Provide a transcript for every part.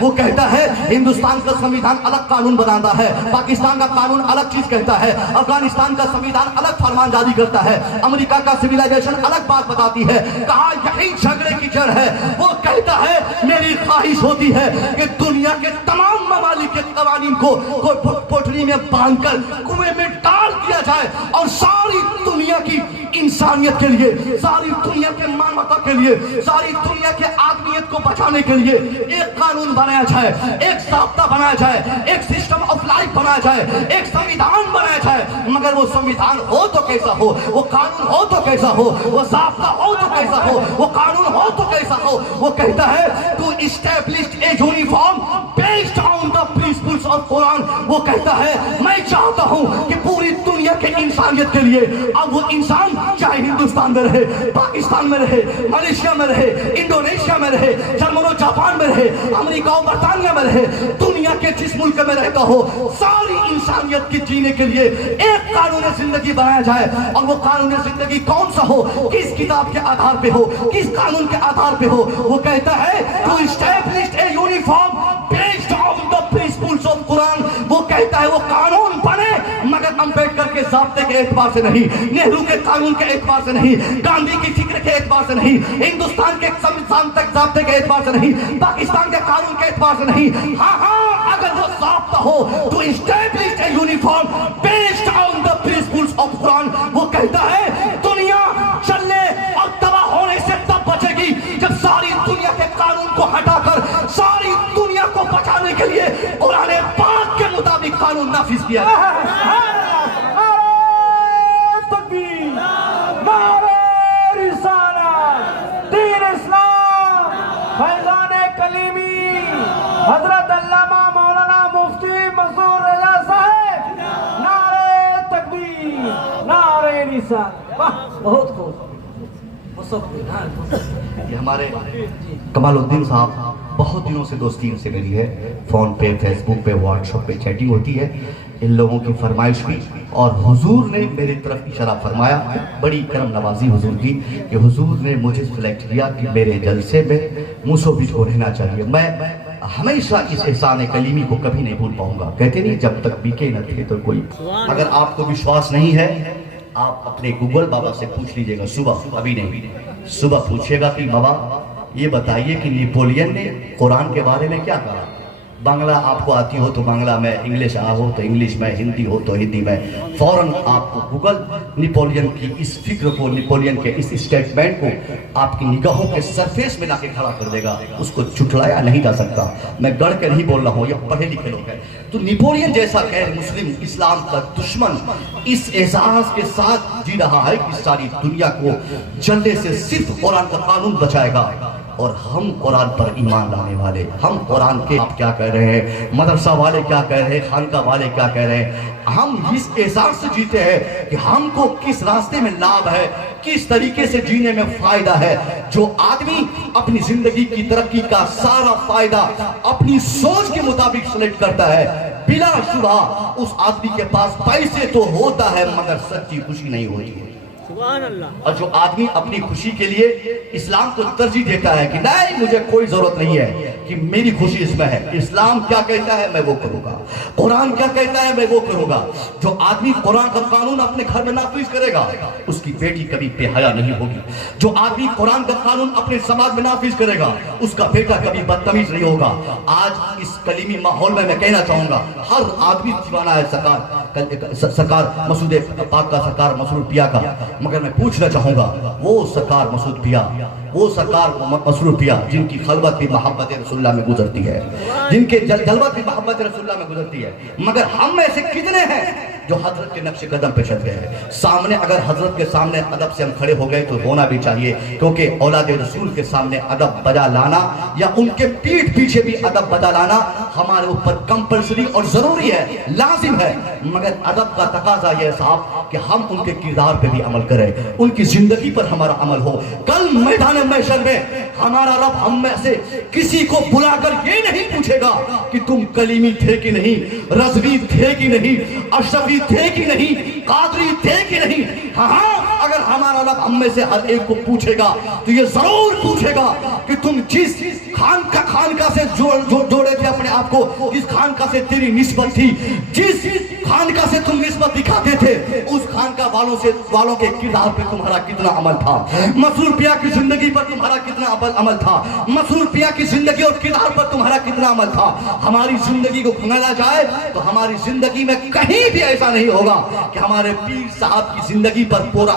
वो कहता है हिंदुस्तान का संविधान अलग कानून बनाता है, पाकिस्तान का कानून अलग चीज कहता है, अफगानिस्तान का संविधान अलग फरमान जारी करता है, अमेरिका का सिविलाइजेशन अलग बात बताती है। कहा यही झगड़े की जड़ है। वो कहता है मेरी ख्वाहिश होती है कि दुनिया के तमाम ममालिक के कवानीन को पोटली में बांधकर कुएं में डाल दिया जाए और सारी दुनिया की इंसानियत के लिए, सारी दुनिया के मानवता के लिए, सारी दुनिया के आदमियत को बचाने के लिए एक कानून बनाया जाए, एक साफ्ता बनाया जाए, एक सिस्टम ऑफ लाइफ बनाया जाए, एक संविधान बनाया जाए। मगर वो संविधान हो तो कैसा हो, वो कानून हो तो कैसा हो, वो साफ्ता हो तो कैसा हो, वो कानून हो तो कैसा हो। वो कहता है to establish a uniform based on the principles of Quran. वो कहता है मैं चाहता हूं कि पूरी दुनिया के इंसानियत के लिए, अब वो इंसान चाहे हिंदुस्तान में रहे, पाकिस्तान में रहे, मलेशिया में रहे, इंडोनेशिया में रहे, जर्मन और जापान में रहे, अमेरिका और बरतानिया में रहे, दुनिया के जिस मुल्क में रहता हो, सारी इंसानियत की जीने के लिए एक कानून जिंदगी बनाया जाए। और वो कानून जिंदगी कौन सा हो, किस किताब के आधार पे हो, किस कानून के आधार पे हो। वो कहता है to establish a uniform based on the principles of Quran. वो कहता है वो कानून बने मगर अंबेडकर के ज़ाब्ते के एतबार से नहीं, नेहरू के कानून के एतबार से नहीं, गांधी की फिक्र के एतबार से नहीं, हिंदुस्तान के संविधान तक ज़ाब्ते के एतबार से नहीं, पाकिस्तान के कानून के एतबार से नहीं। हाँ, अगर वो ज़ाब्ता हो तो establish a uniform based on the principles of Quran. वो कहता है दुनिया चलने और तबाह होने से तब बचेगी जब सारी दुनिया के कानून को हटाकर सारी दुनिया को बचाने के लिए कुरान पाक के मुताबिक कानून नाफिज किया जाए। हजरत अल्लामा मौलाना मुफ्ती मंसूर रजा साहब, नारे तकबीर, नारे निशान। वाह, बहुत खूब। ये हमारे कमालुद्दीन साहब बहुत दिनों से दोस्ती से मिली है, फ़ोन पे, फेसबुक पे, व्हाट्सएप पे चैटिंग होती है। इन लोगों की फरमाइश हुई और हुजूर ने मेरी तरफ इशारा फरमाया, बड़ी करम नवाजी हुजूर की, कि हुजूर ने मुझे सिलेक्ट किया कि मेरे जलसे में मुसोबित को रहना चाहिए। मैं हमेशा इस एहसान कलीमी को कभी नहीं भूल पाऊंगा। कहते नहीं जब तक बीके न थे तो कोई। अगर आपको विश्वास नहीं है, आप अपने गूगल बाबा से पूछ लीजिएगा सुबह, अभी नहीं, सुबह पूछिएगा कि बाबा ये बताइए कि नेपोलियन ने कुरान के बारे में क्या कहा। बांग्ला आपको आती हो तो बांग्ला में, इंग्लिश आ हो तो इंग्लिश में, हिंदी हो तो हिंदी में, फौरन आपको गूगल नेपोलियन की इस फिक्र को, नेपोलियन के इस स्टेटमेंट को आपकी निगाहों के सरफेस में लाके खड़ा कर देगा। उसको झुठलाया नहीं जा सकता। मैं गढ़ के नहीं बोल रहा हूँ, ये पढ़े लिखे लोग हैं। तो नेपोलियन जैसा गैर मुस्लिम, इस्लाम का दुश्मन इस एहसास के साथ जी रहा है कि सारी दुनिया को जलने से सिर्फ कुरान का कानून बचाएगा। और हम कुरान पर ईमान लाने वाले, हम कुरान के आप क्या कह रहे हैं, मदरसा वाले क्या कह रहे हैं, खानका वाले क्या कह रहे हैं, हम इस एहसास से जीते हैं कि हमको किस रास्ते में लाभ है, किस तरीके से जीने में फायदा है। जो आदमी अपनी जिंदगी की तरक्की का सारा फायदा अपनी सोच के मुताबिक सेलेक्ट करता है, बिला शुबा उस आदमी के पास पैसे तो होता है मगर सच्ची खुशी नहीं होती है। और जो आदमी अपनी खुशी के लिए इस्लाम को तरजीह देता है कि नहीं मुझे कोई जरूरत नहीं है कि मेरी खुशी इसमें है, इस्लाम क्या कहता है मैं वो करूंगा, कुरान क्या कहता है मैं वो करूंगा। जो आदमी कुरान का कानून अपने घर में नाफिज करेगा उसकी बेटी कभी बेहया नहीं होगी। जो आदमी कुरान का कानून अपने समाज में नाफिज करेगा उसका बेटा कभी बदतमीज नहीं होगा। आज इस कलीमी माहौल में मैं कहना चाहूंगा हर आदमी दीवाना है सरकार मसूद पाक का, सरकार मसूद पिया का। मगर मैं पूछना चाहूंगा वो सरकार मसूद पिया, वो सरकार मसरूफ पिया जिनकी खलवत भी मोहब्बत रसूलुल्लाह में गुजरती है, जिनके जलवत भी मोहब्बत रसूलुल्लाह में गुजरती है। मगर हम में से कितने हैं जो हजरत के नक्शे कदम पे चल गए हैं। सामने अगर हजरत के सामने अदब से हम खड़े हो गए तो होना भी चाहिए, क्योंकि औलाद रसूल के सामने अदब बजा लाना या उनके पीठ पीछे भी अदब बजा लाना हमारे ऊपर कंपल्सरी और जरूरी है, लाजिम है। मगर अदब का तकाजा यह साहब कि हम उनके किरदार पे भी अमल करें, उनकी जिंदगी पर हमारा अमल हो। कल मैदान महशर में हमारा रब हम में से किसी को बुलाकर ये नहीं पूछेगा कि तुम कलीमी थे कि नहीं, रज़वी थे कि नहीं, अशरफी थे कि नहीं, कादरी थे कि नहीं। हाँ, अगर हमारा रब हम में से हर एक को पूछेगा तो ये जरूर पूछेगा कि तुम जिस खानका से जोड़े थे अपने आप को, जिस खानका से तेरी निस्बत थी, जिस खानका से तुम निस्बत दिखाते थे, उस खानका वालों के किरदार पे तुम्हारा कितना अमल था, मसरूर पिया की जिंदगी पर तुम्हारा कितना अमल था, मसरूर पिया की जिंदगी और किरदार पर तुम्हारा कितना अमल था। हमारी जिंदगी को खुनाला जाए तो हमारी जिंदगी में कहीं भी ऐसा नहीं होगा कि हमारे पीर साहब की जिंदगी पर पूरा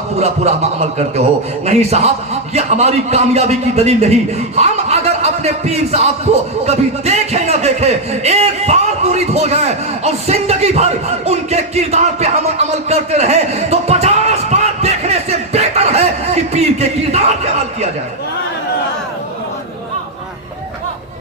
अमल करते हो। नहीं साहब, ये हमारी कामयाबी की दलील नहीं। हम अगर अपने पीर साहब को कभी देखे ना देखे, एक बार पूरी हो जाए और जिंदगी भर उनके किरदार पे हम अमल करते रहे, तो 50 बार देखने से बेहतर है कि पीर के किरदार पे अमल किया जाए।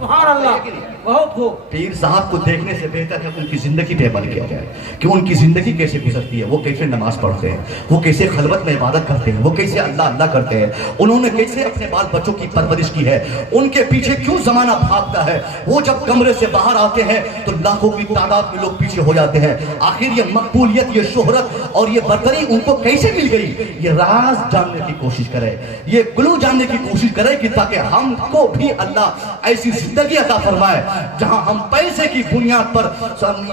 सुभान अल्लाह, बहुत खूब। पीर साहब को देखने से बेहतर है उनकी जिंदगी पे अमल किया जाए कि उनकी जिंदगी कैसे गुजरती है, वो कैसे नमाज पढ़ते हैं, वो कैसे खलवत में इबादत करते हैं, वो कैसे अल्लाह अल्लाह करते हैं, उन्होंने कैसे अपने बाल बच्चों की परवरिश की है, उनके पीछे क्यों जमाना भागता है, वो जब कमरे से बाहर आते हैं तो लाखों की तादाद में लोग पीछे हो जाते हैं। आखिर ये मकबूलियत, ये शोहरत और ये बरतरी उनको कैसे मिल गई, ये राज जानने की कोशिश करे, ये क्लू जानने की कोशिश करे कि ताकि हमको भी अल्लाह ऐसी जिंदगी अता फरमाए जहां हम पैसे की बुनियाद पर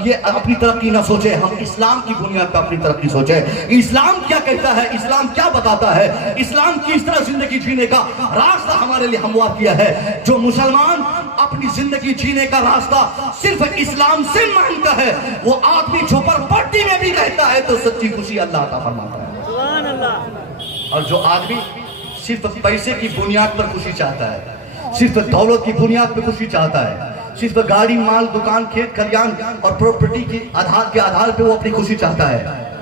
ये अपनी तरक्की ना सोचे, हम इस्लाम की बुनियाद पर अपनी तरक्की सोचे। इस्लाम क्या कहता है, इस्लाम क्या बताता है, इस्लाम किस तरह जिंदगी जीने का रास्ता हमारे लिए हमवार किया है। जो मुसलमान अपनी जिंदगी जीने का रास्ता सिर्फ इस्लाम से मांगता है, वो आदमी झोपड़पट्टी में भी रहता है तो सच्ची खुशी अल्लाह अता फरमाता है। सुभान अल्लाह। और जो आदमी सिर्फ पैसे की बुनियाद पर खुशी चाहता है, सिर्फ दौलत की बुनियाद पर खुशी चाहता है, सिर्फ गाड़ी, माल, दुकान, खेत खलियान और प्रॉपर्टी के आधार पे वो अपनी खुशी चाहता है,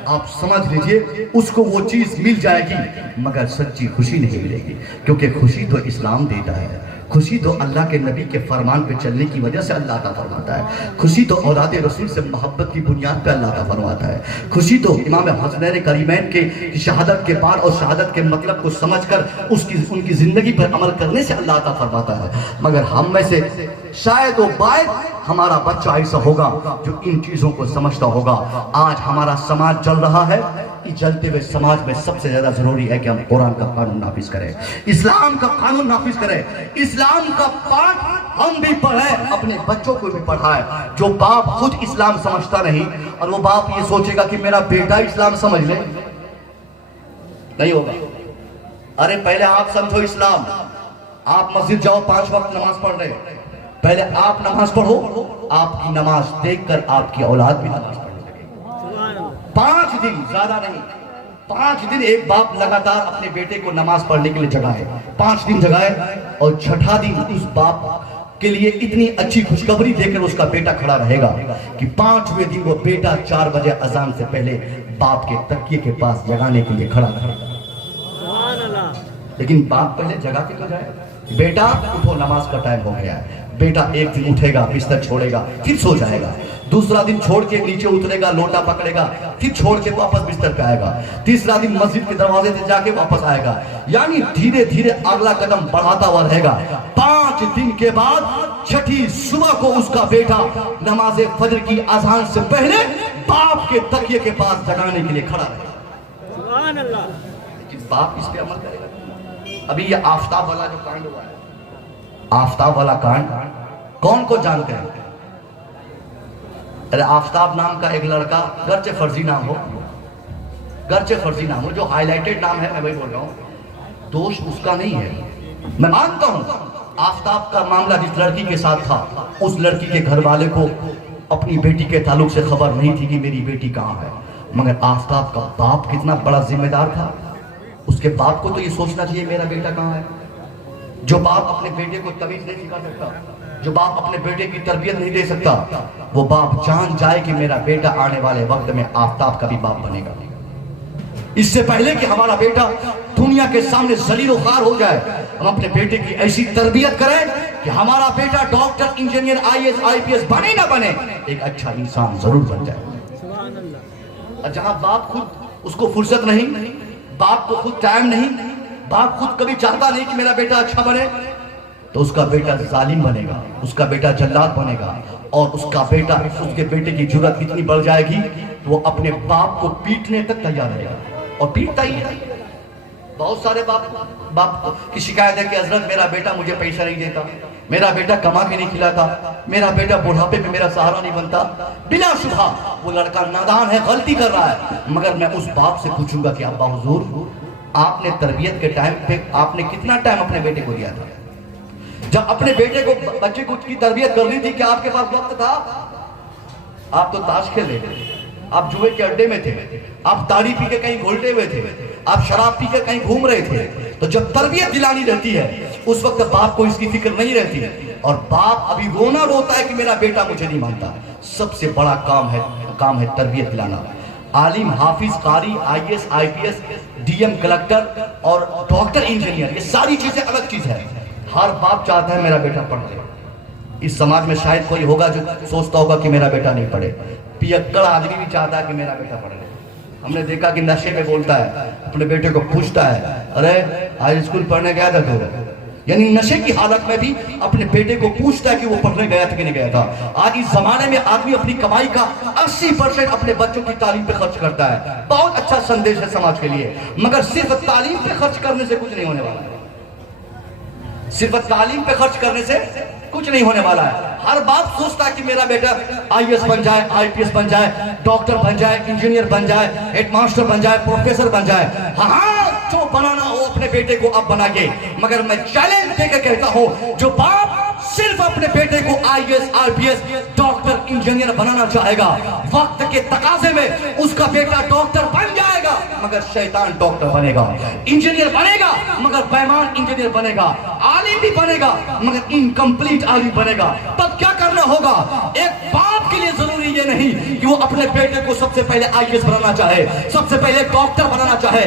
आप समझ लीजिए उसको वो चीज मिल जाएगी मगर सच्ची खुशी नहीं मिलेगी। क्योंकि खुशी तो इस्लाम देता है, खुशी तो अल्लाह के नबी के फरमान पे चलने की वजह से अल्लाह अता फरमाता है, खुशी तो औलाद रसूल से मोहब्बत की बुनियाद पे अल्लाह अता फरमाता है, खुशी तो इमाम हसनैन करीमैन के शहादत के बाद और शहादत के मतलब को समझकर उनकी जिंदगी पर अमल करने से अल्लाह अता फरमाता है। मगर हम में से शायद वो बायद हमारा बच्चा ऐसा होगा जो इन चीजों को समझता होगा। आज हमारा समाज चल रहा है, इस जलते हुए समाज में सबसे ज्यादा जरूरी है कि हम कुरान का कानून नाफिज करें, इस्लाम का कानून नाफिज करें, इस्लाम का पाठ हम भी पढ़े, अपने बच्चों को भी पढ़ाए। जो बाप खुद इस्लाम समझता नहीं और वो बाप ये सोचेगा कि मेरा बेटा इस्लाम समझ ले, नहीं होगा। अरे पहले आप समझो इस्लाम, आप मस्जिद जाओ, 5 वक्त नमाज पढ़ रहे, पहले आप नमाज पढ़ो, आपकी नमाज देखकर आपकी औलाद भी नमाज पढ़ने लगे। 5 दिन, ज्यादा नहीं, 5 दिन एक बाप लगातार अपने बेटे को नमाज पढ़ने के लिए जगाए, 5 दिन जगाए और 6ठा दिन उस बाप के लिए इतनी अच्छी खुशखबरी देकर उसका बेटा खड़ा रहेगा कि 5वें दिन वो बेटा 4 बजे अजान से पहले बाप के तकिए के पास जगाने के लिए खड़ा रहेगा। लेकिन बाप पहले जगा के तो जाए, बेटा उठो नमाज का टाइम हो गया है। बेटा एक दिन उठेगा, बिस्तर छोड़ेगा, फिर सो जाएगा, दूसरा दिन छोड़ के नीचे उतरेगा, लोटा पकड़ेगा, फिर छोड़ के वापस बिस्तर पे आएगा, तीसरा दिन मस्जिद के दरवाजे से जाके वापस आएगा, यानी धीरे धीरे अगला कदम बढ़ाता हुआ रहेगा। 5 दिन के बाद 6ठी सुबह को उसका बेटा नमाज फजर की अजान से पहले बाप के तकिए के पास जगाने के लिए खड़ा रहेगा। सुभान अल्लाह। लेकिन बाप इस पे अमल करेगा। अभी ये आफ्ताब वाला जो कांड हुआ है, आफ्ताब वाला कांड कौन को जानते हैं? अरे आफ्ताब नाम का एक लड़का, गर्चे फर्जी नाम हो, गर्चे फर्जी नाम हो, जो हाईलाइटेड नाम है मैं वही बोल रहा हूं, दोष उसका नहीं है। मैं मानता हूं आफ्ताब का मामला जिस लड़की के साथ था, उस लड़की के घर वाले को अपनी बेटी के ताल्लुक से खबर नहीं थी कि मेरी बेटी कहां है। मगर आफ्ताब का बाप कितना बड़ा जिम्मेदार था, उसके बाप को तो ये सोचना चाहिए मेरा बेटा कहां है। जो बाप अपने बेटे को तमीज नहीं सिखा सकता, जो बाप अपने बेटे की तरबियत नहीं दे सकता, वो बाप जान जाए कि मेरा बेटा आने वाले वक्त में आफ्ताब का भी बाप बनेगा। इससे पहले कि हमारा बेटा दुनिया के सामने जलील ख्वार हो जाए, हम अपने बेटे की ऐसी तरबियत करें कि हमारा बेटा डॉक्टर, इंजीनियर, IAS, IPS बने ना बने, एक अच्छा इंसान जरूर बन जाए। और जहां बाप खुद उसको फुर्सत नहीं, बाप को खुद टाइम नहीं, बाप खुद कभी चाहता नहीं कि मेरा बेटा अच्छा बने, तो उसका बेटा जालिम बनेगा, उसका बेटा जल्लाद बनेगा, और उसका बेटा, उसके बेटे की जुर्रत इतनी बढ़ जाएगी वो अपने बाप को पीटने तक तैयार रहेगा, और पीटता ही है। बहुत सारे बाप की शिकायत है कि हजरत मेरा बेटा मुझे पैसा नहीं देता, मेरा बेटा कमा के नहीं खिलाता, मेरा बेटा बुढ़ापे में मेरा सहारा नहीं बनता, बिला शुबा वो लड़का नादान है, गलती कर रहा है। मगर मैं उस बाप से पूछूंगा कि अब्बा हुजूर, आपने तरबियत के टाइम पे आपने कितना टाइम अपने बेटे को दिया था? जब अपने बेटे को, बच्चे को की तरबियत करनी थी, क्या आपके पास वक्त था? आप तो ताश खेल रहे थे, आप जुए के अड्डे में थे, आप ताड़ी पी के कहीं घोलटे हुए थे, आप शराब पी के कहीं घूम रहे थे। तो जब तरबियत दिलानी रहती है उस वक्त बाप को इसकी फिक्र नहीं रहती, और बाप अभी रोना रोता है कि मेरा बेटा मुझे नहीं मानता। सबसे बड़ा काम है तरबियत दिलाना। आलिम, हाफिज, कारी, IAS, IPS, DM, कलेक्टर और डॉक्टर, इंजीनियर, ये सारी चीजें अलग चीज है। हर बाप चाहता है मेरा बेटा पढ़ ले। इस समाज में शायद कोई होगा जो सोचता होगा कि मेरा बेटा नहीं पढ़े। पियक्कड़ आदमी भी चाहता है कि मेरा बेटा पढ़ ले। हमने देखा कि नशे में बोलता है, अपने बेटे को पूछता है, अरे आज स्कूल पढ़ने गया था तू? यानी नशे की हालत में भी अपने बेटे को पूछता है कि वो पढ़ने गया था कि नहीं गया था। आज इस जमाने में आदमी अपनी कमाई का 80% अपने बच्चों की तालीम पे खर्च करता है। बहुत अच्छा संदेश है समाज के लिए, मगर सिर्फ तालीम पे खर्च करने से कुछ नहीं होने वाला है। सिर्फ तालीम पे खर्च करने से कुछ नहीं होने वाला है। हर बाप सोचता है कि मेरा बेटा IAS बन जाए, IPS बन जाए, डॉक्टर बन जाए, इंजीनियर बन जाए, हेडमास्टर बन जाए, प्रोफेसर बन जाए। हाँ, जो बनाना हो अपने बेटे को अब बनाइए। मगर मैं चैलेंज देकर कहता हूं, जो बाप सिर्फ अपने बेटे को IAS, IPS, डॉक्टर, इंजीनियर बनाना चाहेगा, वक्त के तकाजे में उसका बेटा डॉक्टर बन जाएगा मगर शैतान डॉक्टर बनेगा, इंजीनियर बनेगा मगर बेईमान इंजीनियर बनेगा, आलिम भी बनेगा मगर इनकम्प्लीट आलिम बनेगा। तब क्या करना होगा? एक बाप के लिए जरूरी ये नहीं कि वो अपने बेटे को सबसे पहले IAS बनाना चाहे, सबसे पहले डॉक्टर बनाना चाहे।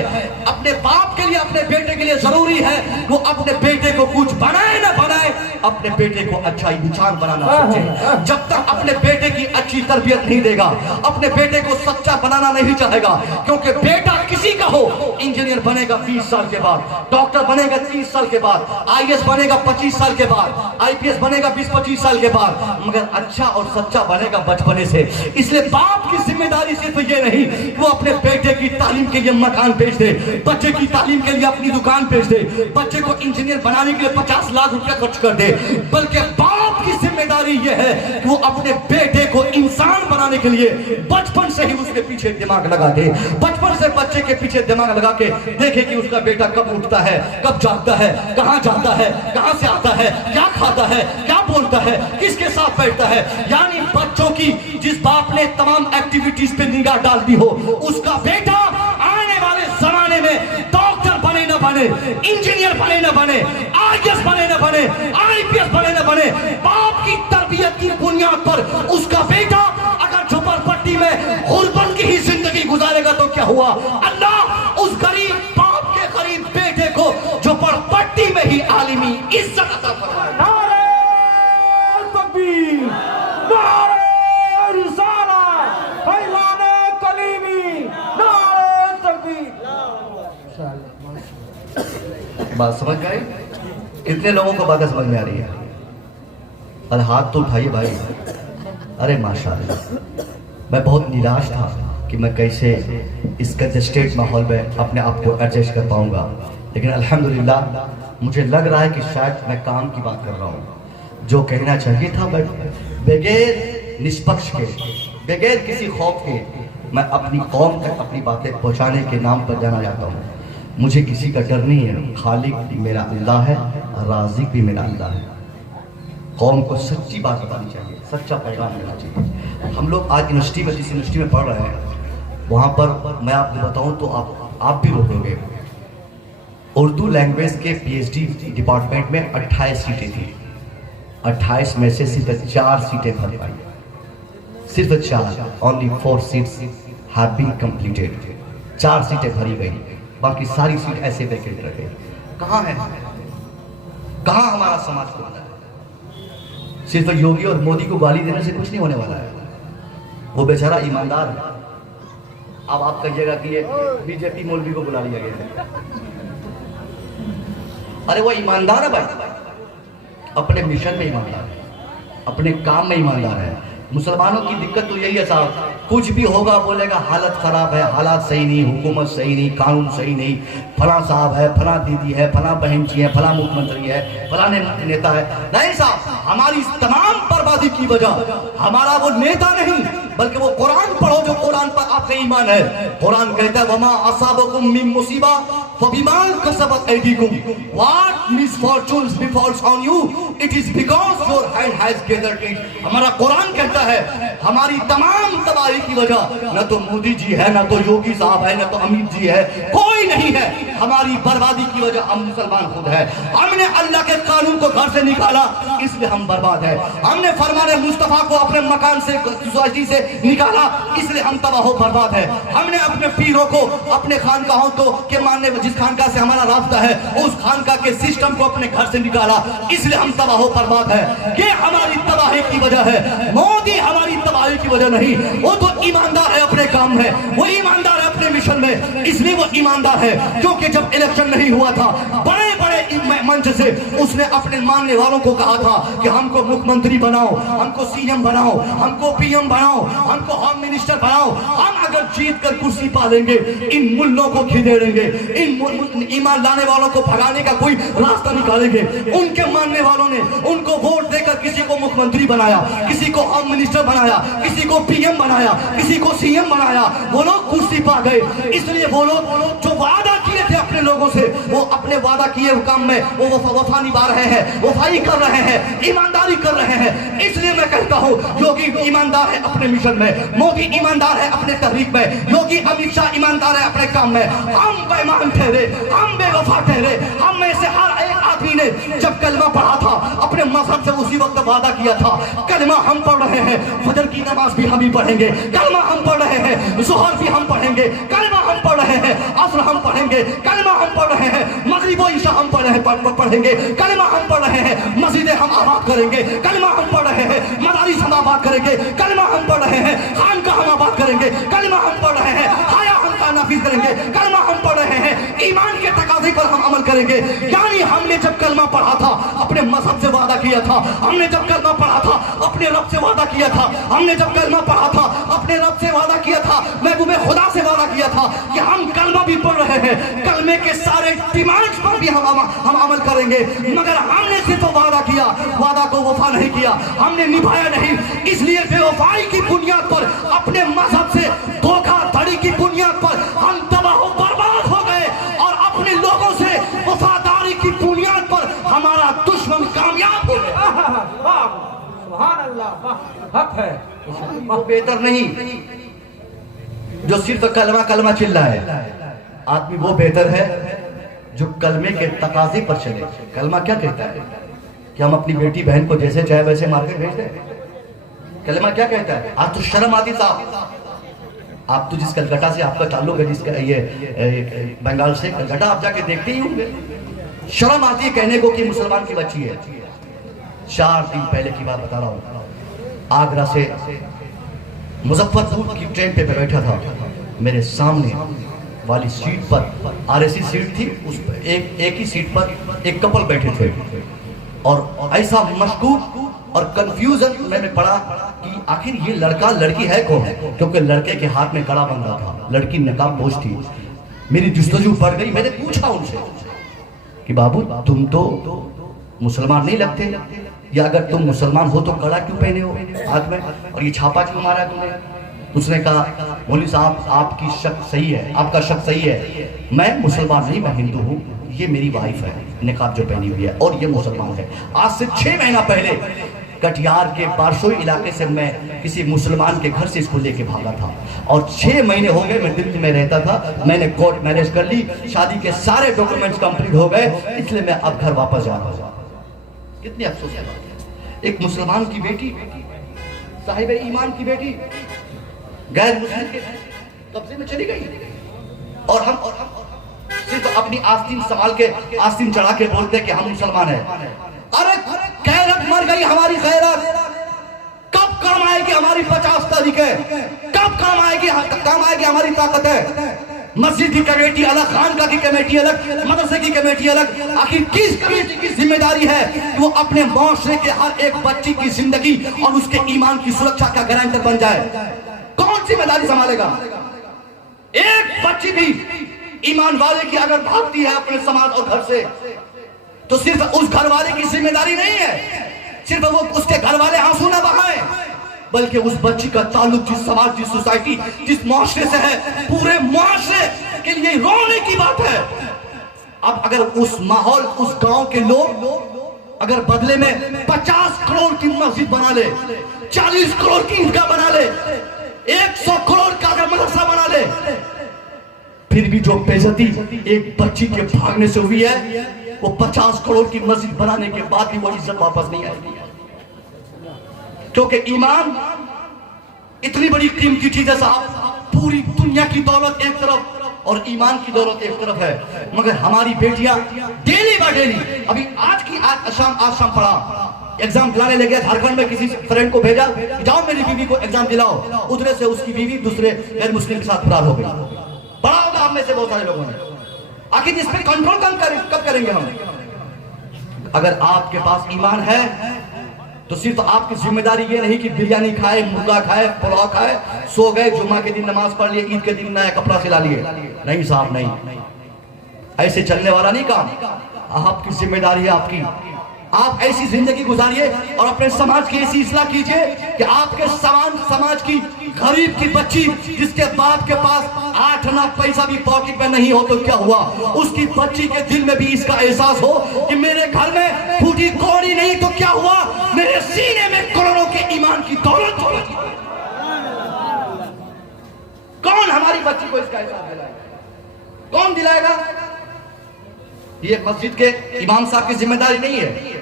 अपने बाप के लिए, अपने बेटे के लिए जरूरी है वो अपने बेटे को कुछ बनाए ना बनाए, अपने बेटे को अच्छा इंसान बनाना सोचे। जब तक अपने बेटे की अच्छी तरबियत नहीं देगा, अपने बेटे को सच्चा बनाना नहीं चाहेगा, क्योंकि बेटा किसी का हो, इंजीनियर बनेगा 20 साल के बाद, डॉक्टर बनेगा 30 साल के बाद, IAS बनेगा 25 साल के बाद, IPS बनेगा 20-25 साल के बाद, मगर अच्छा और सच्चा बनेगा बचपने से। इसलिए बाप की जिम्मेदारी सिर्फ ये नहीं वो अपने बेटे की तालीम के लिए मकान बेच दे, बच्चे की तालीम के लिए अपनी दुकान बेच दे, बच्चे को इंजीनियर बनाने के लिए 50 लाख रुपया खर्च कर दे, बल्कि बाप की जिम्मेदारी यह है कि वो अपने बेटे को इंसान बनाने के लिए बचपन से ही उसके पीछे दिमाग लगा दे। बचपन से बच्चे के पीछे दिमाग लगा के देखे कि उसका बेटा कब उठता है, कब जागता है, कहां जाता है, कहां से आता है, क्या खाता है, क्या बोलता है, किसके साथ बैठता है। यानी बच्चों की जिस बाप ने तमाम एक्टिविटीज पे निगाह डाल दी हो, उसका बेटा आने वाले जमाने में डॉक्टर बने न बने, इंजीनियर बने न बने, IAS बने न बने, IPS बने न बने, बाप की तरबियत की बुनियाद पर उसका बेटा अगर झोपड़पट्टी में गुर्बत की ही जिंदगी गुजारेगा तो क्या हुआ? अल्लाह उस गरीब बाप के गरीब बेटे को झोपड़पट्टी में ही आलिमी इज्जत अता फरमाए। नारे तकबीर, नारे रिसालत, फैलाने कलीमी, नारे तकबीर। बात समझ गए? कितने लोगों को बात समझ में आ रही है? अरे हाथ तो उठाइए भाई। अरे माशाल्लाह, मैं बहुत निराश था कि मैं कैसे इस कंजेस्टेड माहौल में अपने आप को एडजस्ट कर पाऊंगा, लेकिन अल्हम्दुलिल्लाह मुझे लग रहा है कि शायद मैं काम की बात कर रहा हूँ। जो कहना चाहिए था बट बगैर निष्पक्ष के, बगैर किसी खौफ के मैं अपनी कौम तक अपनी बातें पहुँचाने के नाम पर जाना चाहता हूँ। मुझे किसी का डर नहीं है। खालिक मेरा अल्लाह है, राज़िक भी मेरा अल्लाह है। कौम को सच्ची बात बतानी चाहिए, सच्चा पैगाम देना चाहिए। हम लोग आज यूनिवर्सिटी में, जिस यूनिवर्सिटी में पढ़ रहे हैं, वहाँ पर मैं आपको बताऊँ तो आप भी रोकोगे। उर्दू लैंग्वेज के PhD डिपार्टमेंट में 28 सीटें थी। 28 में से सिर्फ 4 सीटें भर पाई, सिर्फ 4, only 4 seats have been completed. 4 सीटें भरी गई, बाकी सारी सीट ऐसे वैकेंट रहे। कहाँ है, कहाँ हमारा समाज को? सिर्फ योगी और मोदी को गाली देने से कुछ नहीं होने वाला है। वो बेचारा ईमानदार है। अब आप कहिएगा कि ये बीजेपी मौलवी को बुला लिया गया है। अरे वो ईमानदार है भाई, अपने मिशन में ईमानदार है, अपने काम में ईमानदार है। मुसलमानों की दिक्कत तो यही है साहब, कुछ भी होगा बोलेगा हालत खराब है, हालात सही नहीं, हुकूमत सही नहीं, कानून सही नहीं, फला साहब है, फला दीदी है, फला बहन जी है, फला मुख्यमंत्री है, फला नेता है। नहीं साहब, हमारी इस तमाम बर्बादी की वजह हमारा वो नेता नहीं बल्कि वो कुरान पढ़ो जो कुरान पर आपका ईमान है। कुरान कहता है वमा असाबकुम मिन मुसीबा फबिमा कसबत ऐदीकुम, what misfortunes befalls on you it is because your hand has gathered it. हमारा कुरान कहता है हमारी तमाम तबाही की वजह न तो मोदी जी है, न तो योगी साहब है, न तो अमित जी है, कोई नहीं है। हमारी बर्बादी की वजह हम मुसलमान खुद है। हमने अल्लाह के कानून को घर से निकाला इसलिए हम बर्बाद है। हमने फरमाने मुस्तफा को अपने मकान से सोसाइटी से निकाला इसलिए हम तबाह हो बर्बाद है। हमने अपने पीरों को अपने खानकाहों को के मानने जिस खानका से हमारा रास्ता है उस खानका के सिस्टम को अपने घर से निकाला इसलिए हम तबाह हो बर्बाद है। ये हमारी तबाही की वजह है। मोदी हमारी तबाही की वजह नहीं, वो तो ईमानदार है अपने काम में, वो ईमानदार है अपने मिशन में, इसलिए वो ईमानदार है। क्योंकि जब इलेक्शन नहीं हुआ था बड़े बड़े मंच से उसने अपने मानने वालों को कहा था कि हमको मुख्यमंत्री बनाओ, हमको सीएम बनाओ, हमको पीएम बनाओ, हमको होम मिनिस्टर बनाओ। हम अगर जीत कर कुर्सी पा लेंगे इन मुल्लों को खिदेड़ेंगे, इन ईमान लाने वालों को भगाने का कोई रास्ता निकालेंगे। उनके मानने वालों ने उनको वोट देकर किसी को मुख्यमंत्री बनाया, किसी को होम मिनिस्टर बनाया, किसी को पीएम बनाया, किसी को सीएम बनाया। वो लोग कुर्सी पा गए, इसलिए वो लोग जो वादा किए थे अपने लोगों से वो अपने वादा किए काम में वो वफा निभा रहे हैं, वफाई कर रहे हैं, ईमानदारी कर रहे हैं। इसलिए मैं कहता हूँ योगी ईमानदार है अपने मिशन में, मोदी ईमानदार है अपने तहरीक में, योगी अमित शाह ईमानदार है अपने काम में। हम बेईमान ठहरे, हम बेवफा ठहरे। हम में से हर एक आदमी ने जब कलमा पढ़ा था अपने मजहब से उसी वक्त वादा किया था। कलमा हम पढ़ रहे हैं, फजर की नमाज भी हम ही पढ़ेंगे, कलमा हम पढ़ रहे हैं, जोहर भी हम पढ़ेंगे, कलमा हम पढ़ रहे हैं, असर हम पढ़ेंगे, कलमा हम पढ़ रहे हैं, मगरिब और इशा हम पढ़ेंगे, कलमा हम पढ़ रहे हैं, मस्जिदें हम आबाद करेंगे, कलमा हम पढ़ रहे हैं, मदारिस हम आबाद करेंगे, कलमा हम पढ़ रहे हैं, खानका हम आबाद करेंगे, कलमा हम पढ़ रहे हैं, हाया हम का नाफिज करेंगे, कलमा हम पढ़ रहे हैं, ईमान के तकाज़े पर हम अमल करेंगे। यानी हमने जब कलमा पढ़ा था अपने मजहब से वादा किया था, हमने जब कलमा पढ़ा था अपने रब से वादा किया था, हमने जब कलमा पढ़ा था अपने रब से वादा किया था, महबूबे खुदा से वादा किया था कि हम कलमा भी पढ़ रहे हैं, कलमे के सारे डिमांड्स पर भी हम अमल करेंगे। मगर हमने सिर्फ वादा किया, वादा को वफा नहीं किया, हमने निभाया नहीं। इसलिए बेवफाई की बुनियाद पर, अपने मजहब से धोखाधड़ी की बुनियाद पर हम तबाह बर्बाद हो गए और अपने लोगों से वफादारी की बुनियाद पर हमारा दुश्मन कामयाब हो गया। सुभान अल्लाह, हक है। वो बेहतर नहीं जो सिर्फ कलमा कलमा चिल्ला है, आदमी वो बेहतर है जो कलमे के तकाज़े पर चले। कलमा क्या कहता है कि हम अपनी बेटी बहन को जैसे चाहे वैसे मार के भेज दें? कलमा क्या कहता है? आज तो शर्म आती साहब, आप तो जिस कलकत्ता से आपका ताल्लुक है, जिसका ये बंगाल से कलकत्ता आप जाके देखते ही होंगे, शर्म आती है कहने को कि मुसलमान की बच्ची है। 4 दिन पहले की बात बता रहा हूँ, आगरा से मुजफ्फरपुर की ट्रेन पे बैठा था, मेरे सामने वाली सीट पर आरएसी सीट थी, उस पर एक ही सीट पर एक कपल बैठे थे और ऐसा मशकूक और कंफ्यूजन मैंने पढ़ा कि आखिर ये लड़का लड़की है कौन, क्योंकि लड़के के हाथ में कड़ा बंधा था, लड़की नकाब पोश थी। मेरी जुस्तजू पड़ गई, मैंने पूछा उनसे कि बाबू तुम तो मुसलमान नहीं लगते, या अगर तुम मुसलमान हो तो कड़ा क्यों पहने हो हाथ में, और ये छापा क्यों मारा तुमने? उसने कहा मौलवी साहब आपकी शक सही है, आपका शक सही है, मैं मुसलमान नहीं, मैं हिंदू हूँ, ये मेरी वाइफ है निकाब जो पहनी हुई है और ये मुसलमान है। आज से 6 महीना पहले कटिहार के बारसोई इलाके से मैं किसी मुसलमान के घर से इसको लेके भागा था और 6 महीने हो गए मैं दिल्ली में रहता था, मैंने कोर्ट मैरिज कर ली, शादी के सारे डॉक्यूमेंट्स कंप्लीट हो गए, इसलिए मैं अब घर वापस जा रहा हूँ। कितनी अफसोस है, एक मुसलमान की बेटी, साहिब ईमान की बेटी गैर मुस्लिम के कब्जे में चली गई और हम सिर्फ अपनी आस्तीन संभाल के आस्तीन चढ़ा के बोलते कि हम मुसलमान हैं। अरे गैरत मर गई हमारी गैरत, कब काम आएगी हमारी 50 तारीख है, कब काम आएगी हमारी ताकत है? मस्जिद की कमेटी अलग, खानका की कमेटी अलग, मदरसे की कमेटी अलग। आखिर किस कमेटी की जिम्मेदारी है कि वो अपने माशरे के हर एक बच्ची की जिंदगी और उसके ईमान की सुरक्षा का गारंटर बन जाए? कौन जिम्मेदारी संभालेगा? एक बच्ची भी ईमान वाले की अगर भागती है अपने समाज और घर से, तो सिर्फ उस घर वाले की जिम्मेदारी नहीं है, सिर्फ वो उसके घर वाले आंसू न बहाएं, बल्कि उस बच्ची का ताल्लुक जिस समाज, जिस सोसाइटी, जिस मुआशरे से है, पूरे मुआशरे के लिए रोने की बात है। अब अगर उस माहौल, उस गांव के लोग अगर बदले में 50 करोड़ की मस्जिद बना ले, 40 करोड़ की ईदगाह बना ले, 100 करोड़ का अगर मदरसा बना ले, फिर भी जो बेइज्जती एक बच्ची के भागने से हुई है, वो 50 करोड़ की मस्जिद बनाने के बाद भी वो इज्जत वापस नहीं आएगी। क्योंकि ईमान इतनी बड़ी कीमती चीज है साहब। पूरी दुनिया की दौलत एक तरफ और ईमान की दौलत एक तरफ है, मगर हमारी बेटियां डेली बाय डेली, अभी आज शाम पढ़ा, एग्जाम दिलाने ले गया झारखंड में, किसी फ्रेंड को भेजा, जाओ मेरी बीवी को एग्जाम दिलाओ, उधर से उसकी बीवी दूसरे गैर मुस्लिम के साथ फरार हो गई। पढ़ा होगा आप में से बहुत सारे लोगों ने। आखिर इस पर कंट्रोल कब करेंगे हम? अगर आपके पास ईमान है तो सिर्फ आपकी जिम्मेदारी ये नहीं कि बिरयानी खाए, मुर्गा खाए, पुलाव खाए, सो गए, जुम्मा के दिन नमाज पढ़ लिए, ईद के दिन नया कपड़ा सिला लिए। नहीं साहब, नहीं, ऐसे चलने वाला नहीं काम। आपकी जिम्मेदारी है आपकी। आप ऐसी जिंदगी गुजारिए और अपने समाज की ऐसी इस्लाह कीजिए कि आपके समाज की गरीब की बच्ची, जिसके बाप के पास 8 आना पैसा भी पॉकेट में नहीं हो तो क्या हुआ, उसकी बच्ची के दिल में भी इसका एहसास हो कि मेरे घर में फूटी कौड़ी नहीं तो क्या हुआ, मेरे सीने में करोड़ों के ईमान की दौलत हो। कौन हमारी बच्ची को इसका एहसास दिलाएगा? कौन दिलाएगा? ये मस्जिद के इमाम साहब की जिम्मेदारी नहीं है,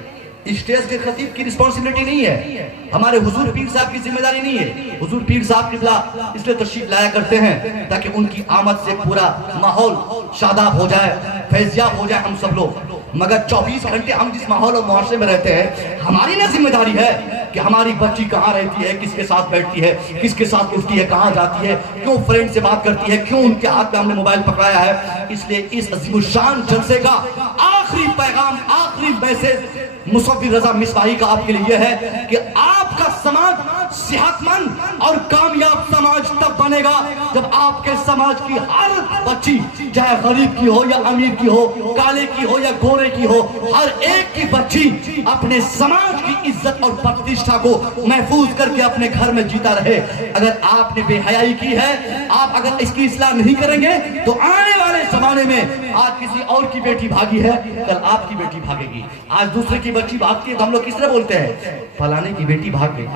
स्टेज के खतीब की रिस्पॉन्सिबिलिटी नहीं है, हमारे हुजूर पीर साहब की जिम्मेदारी नहीं है। हुजूर पीर साहब किबला इसलिए तशरीफ लाया करते हैं ताकि उनकी आमद से पूरा माहौल शादाब हो जाए, फैज़याब हो जाए हम सब लोग। मगर 24 घंटे हम जिस माहौल और मुआशरे में रहते हैं, हमारी ना जिम्मेदारी है कि हमारी बच्ची कहाँ रहती है, किसके साथ बैठती है, किसके साथ उठती है, कहाँ जाती है, क्यों फ्रेंड से बात करती है, क्यों उनके हाथ में हमने मोबाइल पकड़ाया है। इसलिए इस अज़ीमुश्शान जलसे का आखिरी पैगाम, आखिरी मैसेज मुसव्विर रजा मिसबाही का आपके लिए है कि आपका समाज सेहतमंद और कामयाब समाज तब बनेगा जब आपके समाज की हर बच्ची, चाहे गरीब की हो या अमीर की हो, काले की हो या गोरे की हो, हर एक की बच्ची अपने समाज की इज्जत और प्रतिष्ठा को महफूज करके अपने घर में जीता रहे। अगर आपने बेहयाई की है, आप अगर इसकी इस्लाह नहीं करेंगे तो आने वाले जमाने में आज किसी और की बेटी भागी है, कल आपकी बेटी भागेगी। आज दूसरे की बच्ची भागती है तो हम लोग किस तरह बोलते हैं? फलाने की बेटी भाग गई।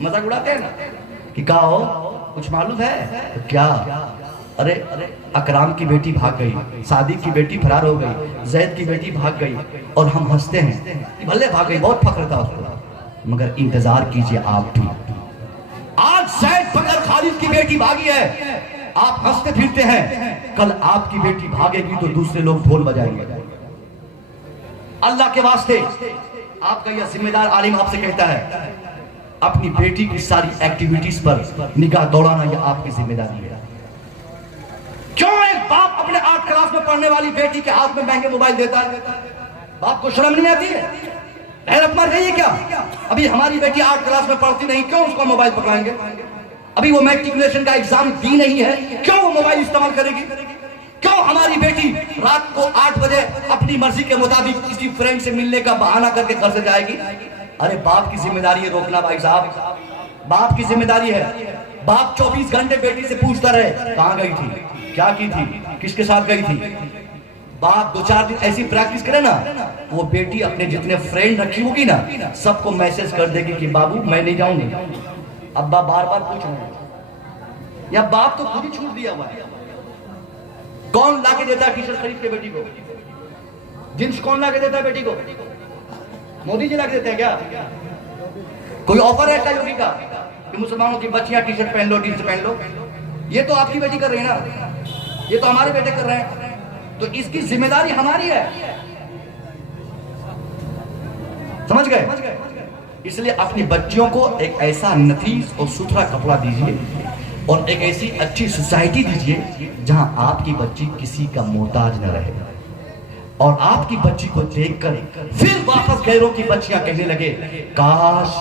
मजाक उड़ाते हैं ना कि क्या हो, कुछ मालूम है तो क्या? अरे अकराम की बेटी भाग गई, सादिक की बेटी फरार हो गई, जैद की बेटी भाग गई, और हम हंसते हैं, भले भाग गई, बहुत फख्र था उसको। मगर इंतजार कीजिए आप भी। आज जैद बकर खालिद की बेटी भागी है, आप हंसते फिरते हैं, कल आपकी बेटी भागेगी तो दूसरे लोग ढोल बजाएंगे। अल्लाह के वास्ते आपका यह जिम्मेदार आलिम आपसे कहता है, अपनी बेटी की सारी एक्टिविटीज पर निगाह दौड़ाना यह आपकी जिम्मेदारी है। क्यों एक बाप अपने 8 क्लास में पढ़ने वाली बेटी के हाथ में महंगे मोबाइल देता है? बाप को शर्म नहीं आती है? हैरत मर गई है क्या? अभी हमारी बेटी 8 क्लास में पढ़ती नहीं, क्यों उसको मोबाइल पकड़ाएंगे? अभी वो मैट्रिकुलेशन का एग्जाम दी नहीं है, क्यों वो मोबाइल इस्तेमाल करेगी? क्यों हमारी बेटी रात को 8 बजे अपनी मर्जी के मुताबिक किसी फ्रेंड से मिलने का बहाना करके घर से जाएगी? अरे बाप की जिम्मेदारी है रोकना भाई साहब, बाप की जिम्मेदारी है। बाप 24 घंटे बेटी से पूछता रहे, कहाँ गई थी, क्या की थी, किसके साथ गई थी। बाप 2-4 दिन ऐसी प्रैक्टिस करे ना, वो बेटी अपने जितने फ्रेंड रखी होगी ना, सबको मैसेज कर देगी कि बाबू मैं नहीं जाऊंगी। अब्बा बार बार पूछ रहे हैं, या बाप तो खुद ही छूट दिया हुआ है। कौन लाके देता है टी शर्ट खरीद के बेटी को? जींस कौन लाके देता है बेटी को? मोदी जी लाके देते हैं क्या? कोई ऑफर है क्या योगी का कि मुसलमानों की बच्चियां टी शर्ट पहन लो, जींस पहन लो? ये तो आपकी बेटी कर रही है ना, ये तो हमारे बेटे कर रहे हैं, तो इसकी जिम्मेदारी हमारी है। समझ गए? इसलिए अपनी बच्चियों को एक ऐसा नफीस और सुथरा कपड़ा दीजिए और एक ऐसी अच्छी सोसाइटी दीजिए जहां आपकी बच्ची किसी का मोहताज न रहे, और आपकी बच्ची को देखकर फिर वापस गैरों की बच्चियां कहने लगे, काश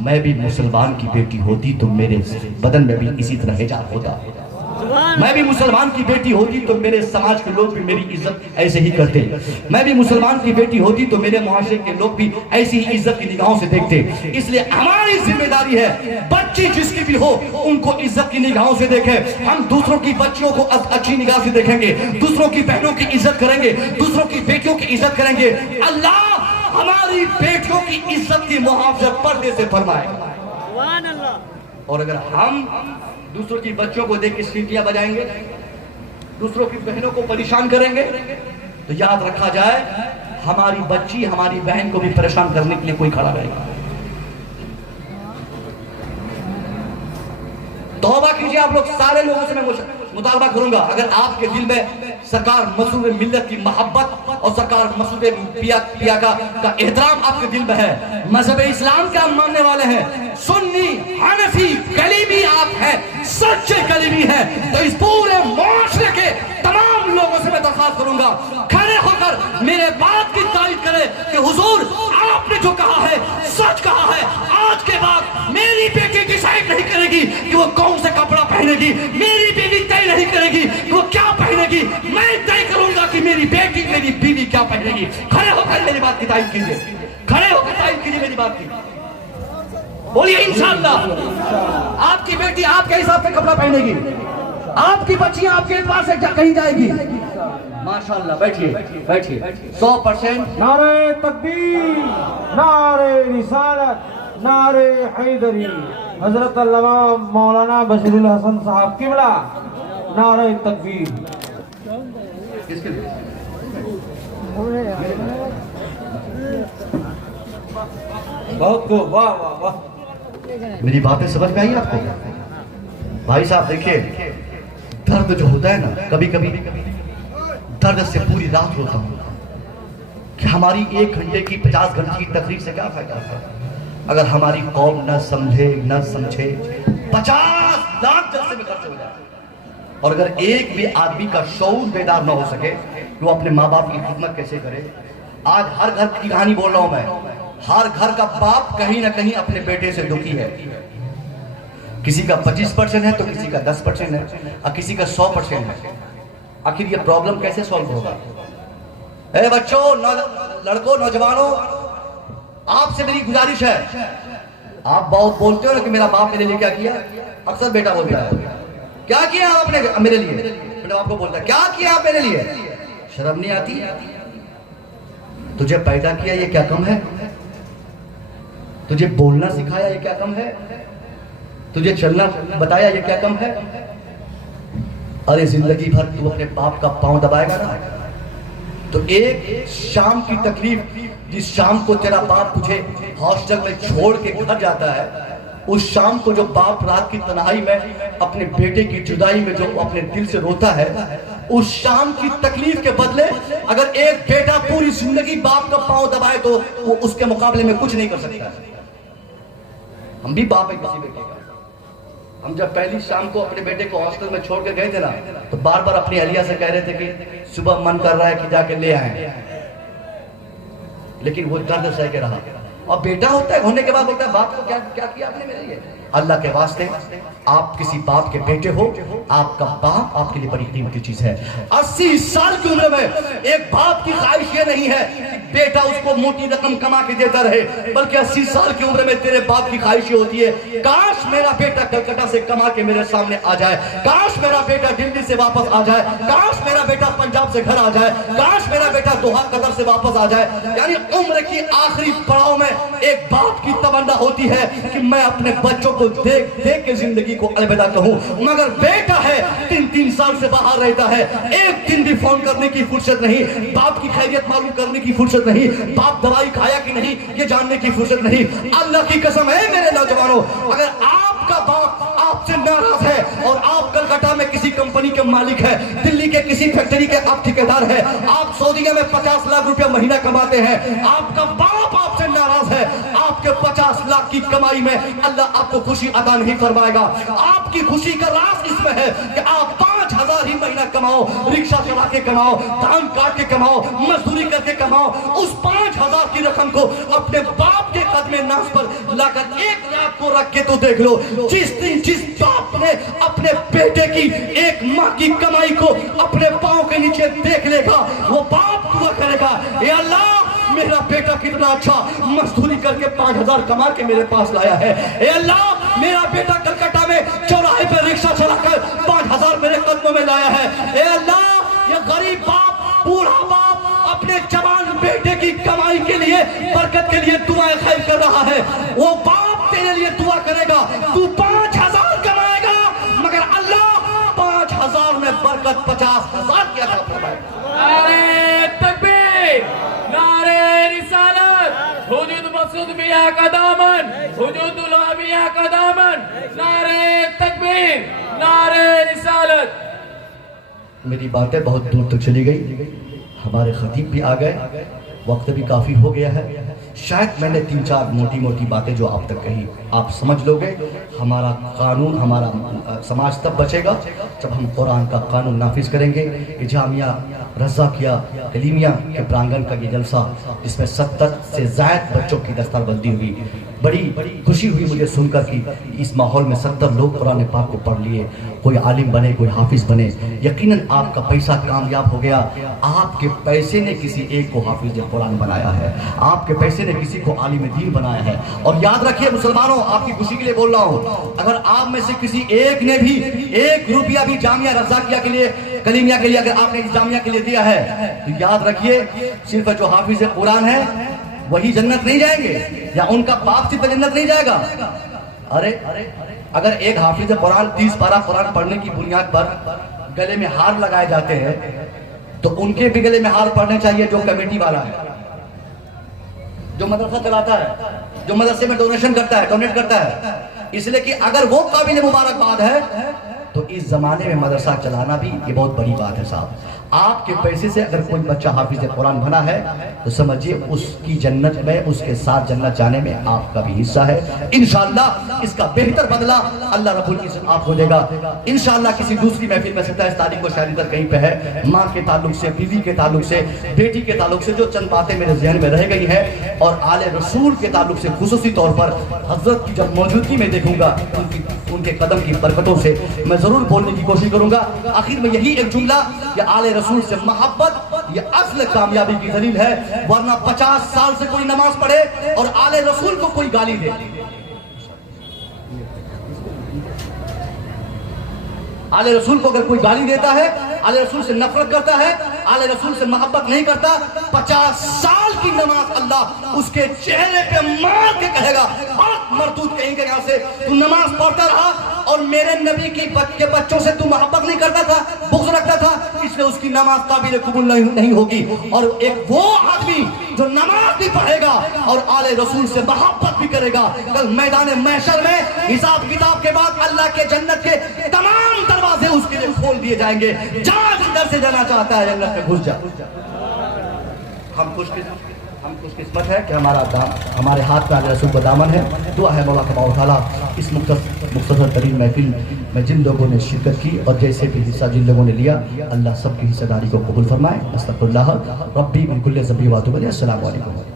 मैं भी मुसलमान की बेटी होती तो मेरे बदन में भी इसी तरह हिजाब होता, मैं भी मुसलमान की बेटी होती तो मेरे समाज के लोग भी मेरी इज्जत ऐसे ही करते, मैं भी मुसलमान की बेटी होती तो मेरे मुआशरे के लोग भी ऐसी ही इज्जत की निगाहों से देखते। इसलिए हमारी जिम्मेदारी है, बच्ची जिसकी भी हो उनको इज्जत की निगाहों से देखें। हम दूसरों की बच्चियों को अच्छी निगाह से देखेंगे, दूसरों की बहनों की इज्जत करेंगे, दूसरों की बेटियों की इज्जत करेंगे। अल्लाह हमारी बेटियों की इज्जत की मुहाफजत पर्दे से फरमाएगा। और अगर हम दूसरों की बच्चों को देख के सीटियां बजाएंगे, दूसरों की बहनों को परेशान करेंगे, तो याद रखा जाए हमारी बच्ची हमारी बहन को भी परेशान करने के लिए कोई खड़ा रहेगा। तौबा कीजिए आप लोग, सारे लोगों से मैं मुतालबा करूंगा, अगर आपके दिल में सरकार मसूद मिल्लत की मोहब्बत और सरकार मसूद पिया का एहतराम आपके दिल में है, मजहब इस्लाम के आप मानने वाले हैं, सुन्नी हनफी कलीमी आप हैं, सच्चे कलीमी हैं, तो इस पूरे मुआशरे के तमाम लोगों से मैं दरख्वास्त करूंगा, खड़े होकर मेरे बात की तारीफ करें कि हुजूर आपने जो कहा है सच कहा है। आज के बाद मेरी बेटी डिसाइड नहीं करेगी कि वो कौन सा कपड़ा पहनेगी, मेरी बीवी तय नहीं करेगी कि वो क्या पहनेगी, मैं तय करूंगा कि मेरी बेटी मेरी बीवी क्या पहनेगी। खड़े होकर मेरी बात की तारीफ कीजिए, खड़े होकर तारीफ कीजिए मेरी बात की, बोलिए इंशाअल्लाह आपकी बेटी आपके हिसाब से कपड़ा पहनेगी, आपकी बच्चियां आपके एतबार से कहीं जाएगी। माशाअल्लाह, बैठिए बैठिए। 100% नारे तकबीर, नारे रिसालत, नारे हैदरी, हजरत अल्लामा मौलाना बशीरुल हसन साहब किबला, नारे तकबीर। किसके लिए? बहुत खूब, वाह वाह वाह। मेरी बातें समझ में आई आपको? भाई साहब देखिए, दर्द जो होता है ना, कभी कभी दर्द से पूरी रात होता हूँ कि हमारी 1 घंटे की 50 घंटे की तकरीर से क्या फायदा है अगर हमारी कौम न समझे न समझे, 50 लाख जलसे में खर्च हो जाए, और अगर एक भी आदमी का शऊर बेदार न हो सके तो वो अपने माँ बाप की खिदमत कैसे करे। आज हर घर की कहानी बोल रहा हूं मैं, हर घर का बाप कहीं ना कहीं अपने बेटे से दुखी है, किसी का 25% है तो किसी का 10% है और किसी का 100% है। आखिर ये प्रॉब्लम कैसे सॉल्व होगा? ए बच्चों, लड़कों, नौजवानों, आपसे मेरी गुजारिश है, आप बहुत बोलते हो ना कि मेरा बाप मेरे लिए क्या किया, अक्सर बेटा बोलता है क्या किया आपने मेरे लिए, मेरे बाप को बोलता है क्या किया आप मेरे लिए, शर्म नहीं आती? तुझे पैदा किया ये क्या कम है, तुझे बोलना सिखाया ये क्या कम है, तुझे चलना बताया ये क्या कम है? अरे जिंदगी भर तू अपने बाप का पांव दबाएगा ना, तो एक शाम की तकलीफ, जिस शाम को तेरा बाप तुझे हॉस्टल में छोड़ के घर जाता है, उस शाम को जो बाप रात की तन्हाई में अपने बेटे की जुदाई में जो अपने दिल से रोता है, उस शाम की तकलीफ के बदले अगर एक बेटा पूरी जिंदगी बाप का पांव दबाए तो वो उसके मुकाबले में कुछ नहीं कर सकता। हम भी बाप है किसी बेटे का। हम जब पहली शाम को अपने बेटे को हॉस्टल में छोड़ के गए थे ना, तो बार बार अपनी अलिया से कह रहे थे कि सुबह मन कर रहा है कि जाके ले आए, लेकिन वो दर्द सह के रहा। और बेटा होता है, होने के बाद बोलता है बाप को क्या क्या किया आपने मेरे लिए। अल्लाह के वास्ते, आप किसी बाप के बेटे हो, आपका बाप आपके लिए बड़ी कीमती चीज है। 80 साल की उम्र में एक बाप की ख्वाहिश ये नहीं है कि बेटा उसको मोटी रकम कमा के देता रहे, बल्कि 80 साल की उम्र में तेरे बाप की ख्वाहिश ये होती है, काश मेरा बेटा कलकत्ता से कमा के मेरे सामने आ जाए, काश मेरा बेटा दिल्ली से वापस आ जाए, काश मेरा बेटा पंजाब से घर आ जाए, काश मेरा बेटा दोहा कतर से वापस आ जाए। यानी उम्र की आखिरी पड़ाव में एक बाप की तमन्ना होती है कि मैं अपने बच्चों को देख देख के जिंदगी को अलविदा कहूं। मगर बेटा है 3-3 साल से बाहर रहता है, एक दिन भी फोन करने की फुर्सत नहीं, बाप की खैरियत मालूम करने की फुर्सत नहीं, बाप दवाई खाया कि नहीं ये जानने की फुर्सत नहीं। अल्लाह की कसम है मेरे नौजवानों, अगर आपका बाप आपसे नाराज है और आप कलकत्ता में किसी कंपनी के मालिक है, दिल्ली के किसी फैक्ट्री के आप ठेकेदार है, आप सऊदीया में 50 लाख रुपया महीना कमाते हैं, आपका बाप आपसे नाराज है, आपके 50 लाख की कमाई में अल्लाह आपको खुशी अदा नहीं फरमाएगा। आपकी खुशी का राज इसमें है कि आप 5,000 ही महीना कमाओ, रिक्शा चला के कमाओ, धान काट के कमाओ, मजदूरी करके कमाओ। उस 5,000 की रकम को अपने बाप के कदमे नाज पर लाकर 1 लाख को रख के तो देख लो। जिस दिन जिस बाप ने अपने बेटे की 1 माह की कमाई को अपने पांव के नीचे देख लेगा, वो बाप दुआ करेगा, ए अल्लाह मेरा बेटा कितना अच्छा मजदूरी करके 5,000 कमा के मेरे पास लाया है। ए अल्लाह मेरा बेटा कलकत्ता में चौराहे पर रिक्शा चलाकर 5,000 मेरे कदमों में लाया है। ए अल्लाह ये गरीब बाप, बूढ़ा बाप अपने जवान बेटे की कमाई के लिए, बरकत के लिए दुआएं खैर कर रहा है। वो बाप तेरे लिए दुआ करेगा, तू 5,000 कमाएगा मगर अल्लाह 5,000 में बरकत 50,000 की अता फरमाएगा। नारे तकबीर, नारे रिसालत, हुजूद मकसूद मियां का दामन, हुजूदुल मियां का दामन, नारे तकबीर, नारे रिसालत। मेरी बातें बहुत दूर तक चली गई, हमारे खतीब भी आ गए, वक्त भी काफ़ी हो गया है। शायद मैंने 3-4 मोटी मोटी बातें जो आप तक कही आप समझ लोगे। हमारा कानून, हमारा समाज तब बचेगा जब हम कुरान का कानून नाफिज करेंगे। कि जामिया रज़ाकिया कलीमिया के प्रांगण का ये जलसा, जिसमें 70 से ज़ायद बच्चों की दस्तारबंदी हुई, बड़ी खुशी हुई मुझे सुनकर कि इस माहौल में 70 लोग कुरान पाक को पढ़ लिए, कोई आलिम बने, कोई हाफिज बने। यकीनन आपका पैसा कामयाब हो गया। आपके पैसे ने किसी एक को हाफिज कुरान बनाया है, आपके पैसे ने किसी को आलिम दीन बनाया है। और याद रखिए मुसलमानों, आपकी खुशी के लिए बोल रहा हूँ, अगर आप में से किसी एक ने भी 1 रुपया भी जामिया रज़ाकिया के लिए, कलीमिया के लिए, अगर आपने इस जामिया के लिए दिया है, तो याद रखिए सिर्फ जो हाफिज कुरान है वही जन्नत नहीं जाएंगे, या उनका बाप सिर्फ जन्नत नहीं जाएगा। अरे अगर एक हाफिज कुरान 30 पारा कुरान पढ़ने की बुनियाद पर गले में हार लगाए जाते हैं, तो उनके भी गले में हार पड़ने चाहिए जो कमेटी वाला है, जो मदरसा चलाता है, जो मदरसे में डोनेशन करता है, डोनेट करता है। इसलिए कि अगर वो काबिल मुबारकबाद है तो इस जमाने में मदरसा चलाना भी ये बहुत बड़ी बात है साहब। आपके पैसे से अगर कोई बच्चा हाफिज कुरान बना है तो समझिए उसकी जन्नत में, उसके साथ जन्नत जाने में आपका भी हिस्सा है। इंशाअल्लाह इसका बेहतर बदला अल्लाह रब्बुल इज्जत आपको देगा। इंशाअल्लाह किसी दूसरी महफिल में 27 तारीख को शायद इधर कहीं पे है, माँ के ताल्लुक से, बीवी के ताल्लुक से, बेटी के ताल्लुक से जो चंद बातें मेरे जहन में रह गई है, और आले रसूल के ताल्लुक से खुसूसी तौर पर हजरत की जब मौजूदगी में देखूंगा, उनके कदम की बरकतों से मैं जरूर बोलने की कोशिश करूंगा। आखिर में यही एक जुमला, ये आले रसूल से मोहब्बत ये असल कामयाबी की दलील है। वरना 50 साल से कोई नमाज पढ़े और आले रसूल को कोई गाली दे, आले रसूल को अगर कोई गाली देता है, आले रसूल से नफरत करता है, आले रसूल से मोहब्बत नहीं करता, 50 साल की नमाज अल्लाह उसके चेहरे पे मार के कहेगा, मरदूद कहेंगे यहाँ से, तू नमाज पढ़ता रहा और मेरे नबी के बच्चों से तू मोहब्बत नहीं करता था, बुग़्ज़ रखता था, इसलिए उसकी नमाज काबिल कबूल नहीं होगी। और एक वो आदमी जो नमाज भी पढ़ेगा और आले रसूल से मोहब्बत भी करेगा, कल मैदान महशर में हिसाब किताब के बाद अल्लाह के जन्नत के तमाम दरवाजे उसके लिए खोल दिए जाएंगे। जहाँ जिधर से जाना चाहता है जन्नत में घुस जा। हम खुशकिस्मत है कि हमारे हाथ में रसूल का दामन है। दुआ है मौला तबारक व तआला इस मुख्तसर तरीन महफिल में जिन लोगों ने शिरकत की और जैसे भी हिस्सा जिन लोगों ने लिया, अल्लाह सबकी हिस्सेदारी को कबूल फरमाए। अस्तगफिरुल्लाह रब्बी मिन कुल्लि ज़ंबि व अतूबु इलैह। अस्सलामु अलैकुम।